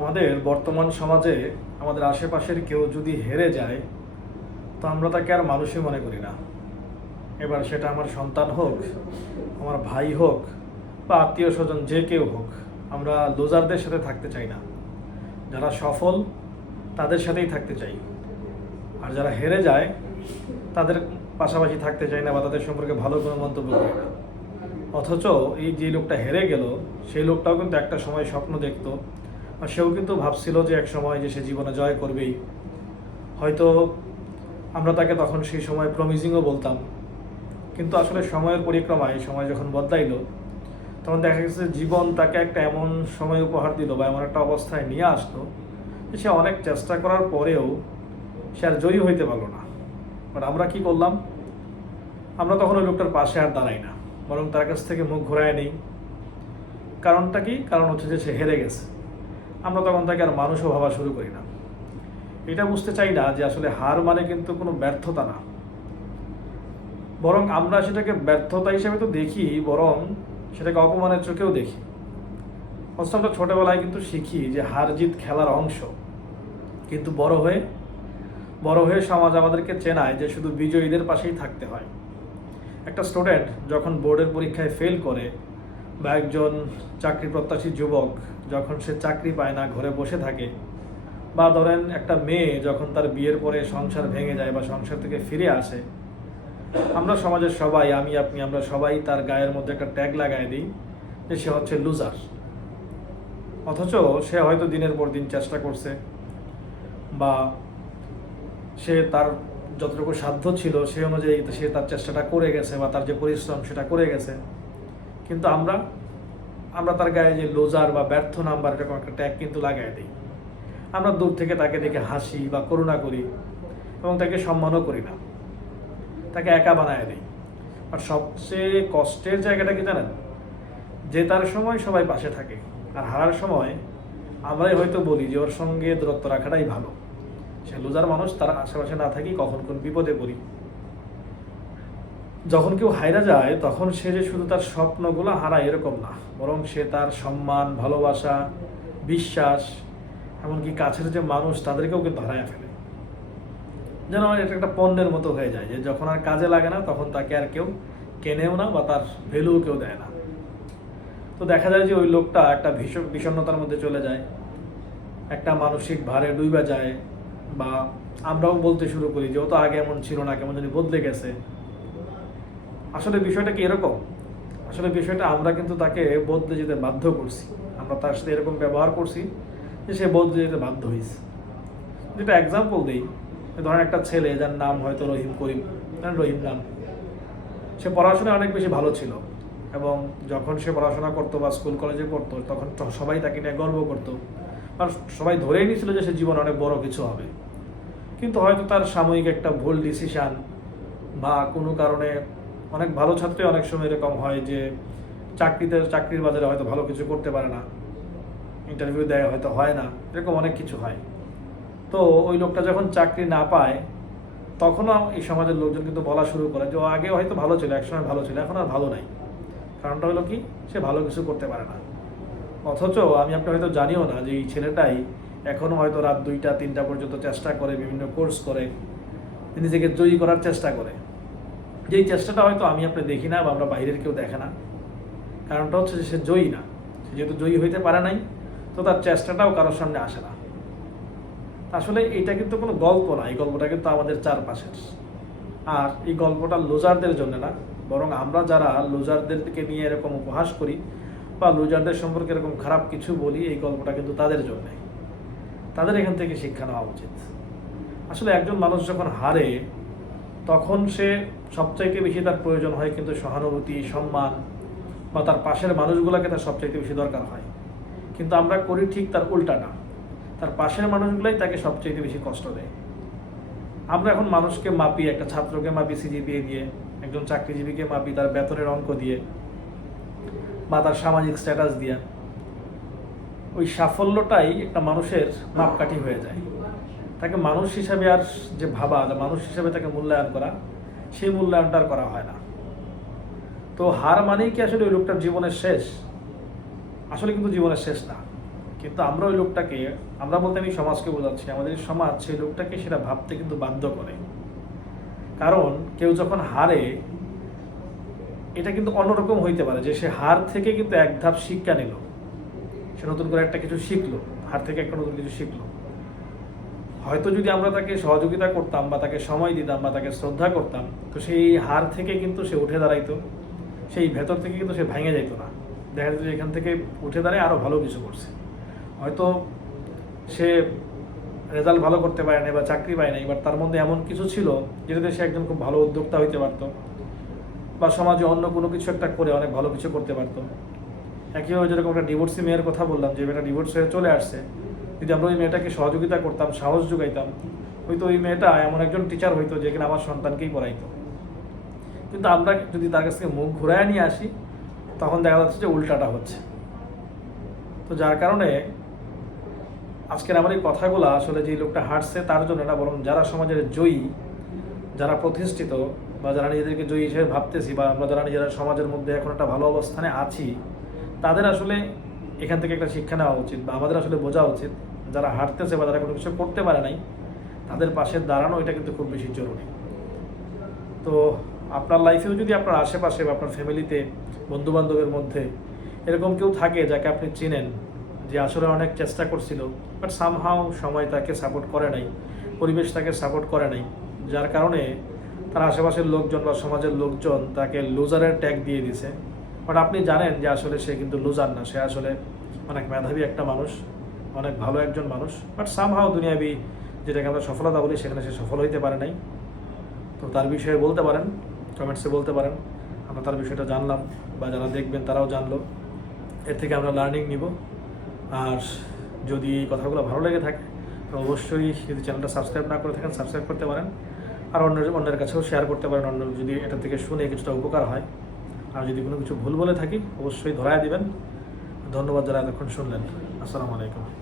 আমাদের বর্তমান সমাজে আমাদের আশেপাশের কেউ যদি হেরে যায়, তো আমরা তাকে আর মানুষই মনে করি না। এবার সেটা আমার সন্তান হোক, আমার ভাই হোক, বা আত্মীয় স্বজন যে কেউ হোক, আমরা লুজারদের সাথে থাকতে চাই না। যারা সফল, তাদের সাথেই থাকতে চাই। আর যারা হেরে যায়, তাদের পাশাপাশি থাকতে চাই না বা তাদের সম্পর্কে ভালো কোনো মন্তব্য করি না। অথচ এই যে লোকটা হেরে গেল, সেই লোকটাও কিন্তু একটা সময় স্বপ্ন দেখতো সেও কিন্তু ভাবছিল যে এক সময় যে সে জীবনে জয় করবেই। হয়তো আমরা তাকে তখন সেই সময় প্রমিজিংও বলতাম। কিন্তু আসলে সময়ের পরিক্রমায়, সময় যখন বদলাইলো, তখন দেখা গেছে জীবন তাকে একটা এমন সময় উপহার দিল বা এমন একটা অবস্থায় নিয়ে আসলো যে সে অনেক চেষ্টা করার পরেও সে আর জয়ী হইতে পারল না। বাট আমরা কি করলাম? আমরা তখন ওই লোকটার পাশে আর দাঁড়াই না, বরং তার কাছ থেকে মুখ ঘোরায় নেই। কারণটা কি? কারণ হচ্ছে যে সে হেরে গেছে। আমরা তখন তাকে আর মানুষও ভাবা শুরু করি না। এটা বুঝতে চাই না যে আসলে হার মানে কিন্তু কোনো ব্যর্থতা না। বরং আমরা সেটাকে ব্যর্থতা হিসেবে তো দেখি, বরং সেটাকে অপমানের চোখেও দেখি। অথচ আমরা ছোটবেলায় কিন্তু শিখি যে হার জিত খেলার অংশ। কিন্তু বড় হয়ে বড় হয়ে সমাজ আমাদেরকে চেনায় যে শুধু বিজয়ীদের পাশেই থাকতে হয়। একটা স্টুডেন্ট যখন বোর্ডের পরীক্ষায় ফেল করে বা একজন চাকরি প্রত্যাশী যুবক যখন সে চাকরি পায় না, ঘরে বসে থাকে বা ধরেন একটা মেয়ে যখন তার বিয়ের পরে সংসার ভেঙে যায় বা সংসার থেকে ফিরে আসে, আমরা সমাজের সবাই, আমি, আপনি, আমরা সবাই তার গায়ের মধ্যে একটা ট্যাগ লাগাই দিই যে সে হচ্ছে লুজার অথচ সে হয়তো দিনের পর দিন চেষ্টা করছে বা সে তার যতটুকু সাধ্য ছিল সে অনুযায়ী সে তার চেষ্টাটা করে গেছে বা তার যে পরিশ্রম সেটা করে গেছে। কিন্তু আমরা আমরা তার গায়ে যে লোজার বা ব্যর্থ নাম্বার, এরকম একটা ট্যাগ কিন্তু লাগাই দিই। আমরা দূর থেকে তাকে দেখে হাসি বা করুণা করি এবং তাকে সম্মানও করি না। তাকে একা বানায় দিই। আর সবচেয়ে কষ্টের জায়গাটা কি জানেন? জেতার সময় সবাই পাশে থাকে আর হারার সময় আমরাই হয়তো বলি যে ওর সঙ্গে দূরত্ব রাখাটাই ভালো। সে লুজার মানুষ, তার আশেপাশে না থাকি কখন কোন বিপদে পড়ি। যখন কেউ হাইরা যায়, তখন সে যে শুধু তার স্বপ্নগুলো হারায় এরকম না। বরং সে তার সম্মান, ভালোবাসা, বিশ্বাস, এমনকি কাছের যে মানুষ, তাদেরকেও কিন্তু হারায় ফেলে। যেন এটা একটা পণ্যের মতো হয়ে যায় যে যখন আর কাজে লাগে না, তখন তাকে আর কেউ কেনেও না বা তার ভ্যালুও কেউ দেয় না। তো দেখা যায় যে ওই লোকটা একটা ভীষণ বিষণ্ণতার মধ্যে চলে যায়। একটা মানসিক ভারে ডুইবা যায় বা আমরাও বলতে শুরু করি যে ও তো আগে এমন ছিল না, কেমন জানি বদলে গেছে। আসলে বিষয়টা কি এরকম? আসলে বিষয়টা আমরা কিন্তু তাকে বদলে যেতে বাধ্য করছি। আমরা তার সাথে এরকম ব্যবহার করছি যে সে বদলে যেতে বাধ্য হয়েছে। যেটা এক্সাম্পল দিই ধরেন একটা ছেলে যার নাম হয়তো রহিম করিম রহিম নাম। সে পড়াশোনায় অনেক বেশি ভালো ছিল এবং যখন সে পড়াশোনা করতো বা স্কুল কলেজে পড়তো, তখন সবাই তাকে নিয়ে গর্ব করতো। আর সবাই ধরেই নিয়েছিল যে সে জীবনে অনেক বড় কিছু হবে। কিন্তু হয়তো তার সাময়িক একটা ভুল ডিসিশান বা কোনো কারণে অনেক ভালো ছাত্রই অনেক সময় এরকম হয় যে চাকরিতে, চাকরির বাজারে হয়তো ভালো কিছু করতে পারে না ইন্টারভিউ দেয় হয়তো হয় না, এরকম অনেক কিছু হয়। তো ওই লোকটা যখন চাকরি না পায়, তখনও এই সমাজের লোকজন কিন্তু বলা শুরু করে যে আগে হয়তো ভালো ছিল, একসময় ভালো ছিল, এখন আর ভালো নাই। কারণটা হলো কি, সে ভালো কিছু করতে পারে না। অথচ আমি আপনি হয়তো জানিও না যে এই ছেলেটাই এখনও হয়তো রাত দুইটা, তিনটা পর্যন্ত চেষ্টা করে, বিভিন্ন কোর্স করে, নিজেকে জয়ী করার চেষ্টা করে। যেই চেষ্টাটা হয়তো আমি আপনি দেখি না বা আমরা বাইরের কেউ দেখে না। কারণটা হচ্ছে যে সে জয়ী না। সে যেহেতু জয়ী হইতে পারে নাই, তো তার চেষ্টাটাও কারোর সামনে আসে না। আসলে এটা কিন্তু কোনো গল্প না। এই গল্পটা কিন্তু আমাদের চারপাশের। আর এই গল্পটা লুজারদের জন্য না। বরং আমরা যারা লুজারদেরকে নিয়ে এরকম উপহাস করি বা লুজারদের সম্পর্কে এরকম খারাপ কিছু বলি, এই গল্পটা কিন্তু তাদের জন্য। তাদের এখান থেকে শিক্ষা নেওয়া উচিত। আসলে একজন মানুষ যখন হারে তখন সে সবচাইতে বেশি তার প্রয়োজন হয় কিন্তু সহানুভূতি, সম্মান বা তার পাশের মানুষগুলোকে তার সবচাইতে বেশি দরকার হয়। কিন্তু আমরা করি ঠিক তার উল্টাটা তার পাশের মানুষগুলাই তাকে সবচাইতে বেশি কষ্ট দেয়। আমরা এখন মানুষকে মাপি, একটা ছাত্রকে মাপি সিজিপিএ দিয়ে, একজন চাকরিজীবীকে মাপি তার বেতনের অঙ্ক দিয়ে বা তার সামাজিক স্ট্যাটাস দিয়ে। ওই সাফল্যটাই একটা মানুষের মাপকাঠি হয়ে যায়। তাকে মানুষ হিসাবে আর যে ভাবা মানুষ হিসাবে তাকে মূল্যায়ন করা, সেই মূল্যায়নটা আর করা হয় না। তো হার মানেই কি আসলে ওই লোকটার জীবনের শেষ? আসলে কিন্তু জীবনের শেষ না। কিন্তু আমরা ওই লোকটাকে, আমরা বলতে আমি সমাজকে বোঝাচ্ছি, আমাদের সমাজ সেই লোকটাকে সেটা ভাবতে কিন্তু বাধ্য করে। কারণ কেউ যখন হারে, এটা কিন্তু অন্যরকম হইতে পারে যে সে হার থেকে কিন্তু এক ধাপ শিক্ষা নিল। সে নতুন করে একটা কিছু শিখলো, হার থেকে একটা নতুন কিছু শিখলো। হয়তো যদি আমরা তাকে সহযোগিতা করতাম বা তাকে সময় দিতাম বা তাকে শ্রদ্ধা করতাম, তো সেই হার থেকে কিন্তু সে উঠে দাঁড়াইতো। সেই ভেতর থেকে কিন্তু সে ভেঙে যাইতো না। দেখা যেত যে এখান থেকে উঠে দাঁড়ায় আরও ভালো কিছু করছে। হয়তো সে রেজাল্ট ভালো করতে পারে না বা চাকরি পায় না এবার তার মধ্যে এমন কিছু ছিল যেটাতে সে একজন খুব ভালো উদ্যোক্তা হইতে পারতো বা সমাজে অন্য কোনো কিছু একটা করে অনেক ভালো কিছু করতে পারতো। একইভাবে যেরকম একটা ডিভোর্সি মেয়ের কথা বললাম, যে মেয়েটা ডিভোর্স হয়ে চলে আসছে যদি আমরা ওই মেয়েটাকে সহযোগিতা করতাম, সাহস যোগাইতাম, হয়তো ওই মেয়েটা এমন একজন টিচার হইতো যে কিনা আমার সন্তানকেই পড়াইতো। কিন্তু আমরা যদি তার কাছ থেকে মুখ ঘুরায় নিয়ে আসি, তখন দেখা যাচ্ছে যে উল্টাটা হচ্ছে। তো যার কারণে আজকের আমার এই কথাগুলো আসলে যে লোকটা হাঁটছে, তার জন্য না, বরং যারা সমাজের জয়ী, যারা প্রতিষ্ঠিত বা যারা নিজেদেরকে জয়ী হিসেবে ভাবতেছি বা আমরা যারা নিজেরা সমাজের মধ্যে এখন একটা ভালো অবস্থানে আছি, তাদের আসলে এখান থেকে একটা শিক্ষা নেওয়া উচিত বা আমাদের আসলে বোঝা উচিত। যারা হাঁটতেছে বা যারা কোনো কিছু করতে পারে নাই, তাদের পাশে দাঁড়ানো এটা কিন্তু খুব বেশি জরুরি। তো আপনার লাইফেও যদি আপনার আশেপাশে বা আপনার ফ্যামিলিতে বন্ধু বান্ধবের মধ্যে এরকম কেউ থাকে যাকে আপনি চিনেন, যে আসলে অনেক চেষ্টা করছিল বাট সামহাও সময় তাকে সাপোর্ট করে নাই, পরিবেশ তাকে সাপোর্ট করে নাই, যার কারণে তার আশেপাশের লোকজন বা সমাজের লোকজন তাকে লুজারের ট্যাগ দিয়ে দিছে। বাট আপনি জানেন যে আসলে সে কিন্তু লুজার না, সে আসলে অনেক মেধাবী একটা মানুষ। অনেক ভালো একজন মানুষ বাট সামহাও দুনিয়াবি যেটাকে আমরা সফলতা বলি সেখানে সে সফল হইতে পারে নাই। তো তার বিষয়ে বলতে পারেন কমেন্টসে বলতে পারেন। আমরা তার বিষয়টা জানলাম বা যারা দেখবেন তারাও জানলো। এর থেকে আমরা লার্নিং নিব। আর যদি এই কথাগুলো ভালো লেগে থাকে, তো অবশ্যই যদি চ্যানেলটা সাবস্ক্রাইব না করে থাকেন সাবস্ক্রাইব করতে পারেন। আর অন্য অন্যের কাছেও শেয়ার করতে পারেন। অন্য যদি এটা থেকে শুনে কিছুটা উপকার হয়। আর যদি কোনো কিছু ভুল বলে থাকি, অবশ্যই ধরায় দিবেন। ধন্যবাদ যারা এতক্ষণ শুনলেন। আসসালামু আলাইকুম।